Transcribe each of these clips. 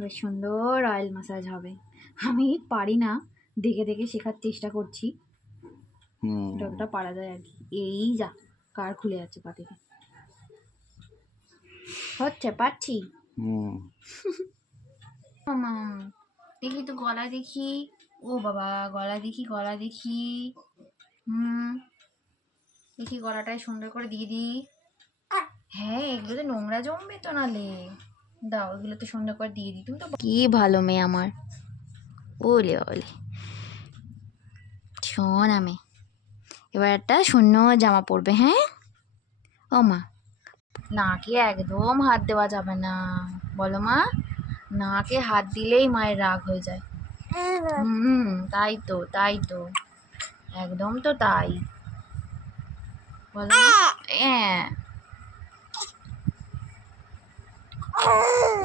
বেশ সুন্দর oil massage হবে। আমি পারি না, দেখে দেখে শেখার চেষ্টা করছি যতটা পারা যায় আর কি। এই যা কার খুলে যাচ্ছে পা থেকে, হচ্ছে পারছি। দেখি তো গলা দেখি, ও বাবা গলা দেখি, গলা দেখি, দেখি গলাটায় সুন্দর করে দিয়ে দিই। হ্যাঁ এগুলোতে নোংরা জমবে তো, নালে দাও এগুলোতে সুন্দর করে দিয়ে দিই। তুমি তো কি ভালো মেয়ে আমার। ওলে ওলে শোন, আমি এবার একটা শূন্য জামা পরবে। হ্যাঁ ও মা, নাকে একদম হাত দেওয়া যাবে না, বলো মা। নাকে হাত দিলেই মায়ের রাগ হয়ে যায়। তাই তো, তাই তো, একদম তো তাই, বলো হ্যাঁ।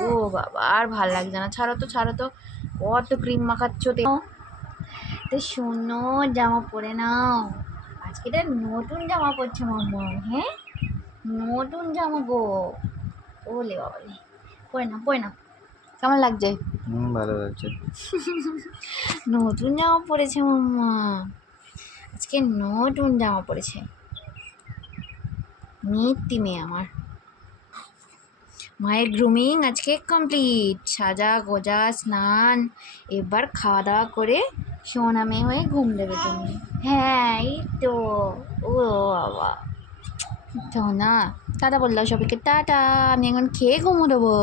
ও বাবা আর ভাল লাগছে না, ছাড়ো তো ছাড়ো তো, কত ক্রিম মাখাচ্ছ। তো শূন্য জামা পরে নাও, আজকে এটা নতুন জামা পরছে মাম্মা। হ্যাঁ নতুন জামা গো, ওলে বাবালে, পরে না পরে না, কেমন লাগছে? ভালো লাগছে। নতুন জামা পরেছে মাম্মা, আজকে নতুন জামা পরেছে। মিত্তি মেয়ে আমার। মায়ের গ্রুমিং আজকে কমপ্লিট, সাজা গোজা স্নান, এবার খাওয়া দাওয়া করে সোনা মেয়ে হয়ে ঘুম দেবে তুমি। হ্যাঁ এই তো, ও বাবা সোনা, টাটা বললাম সবাইকে, টাটা, আমি এখন খেয়ে ঘুমো দেবো।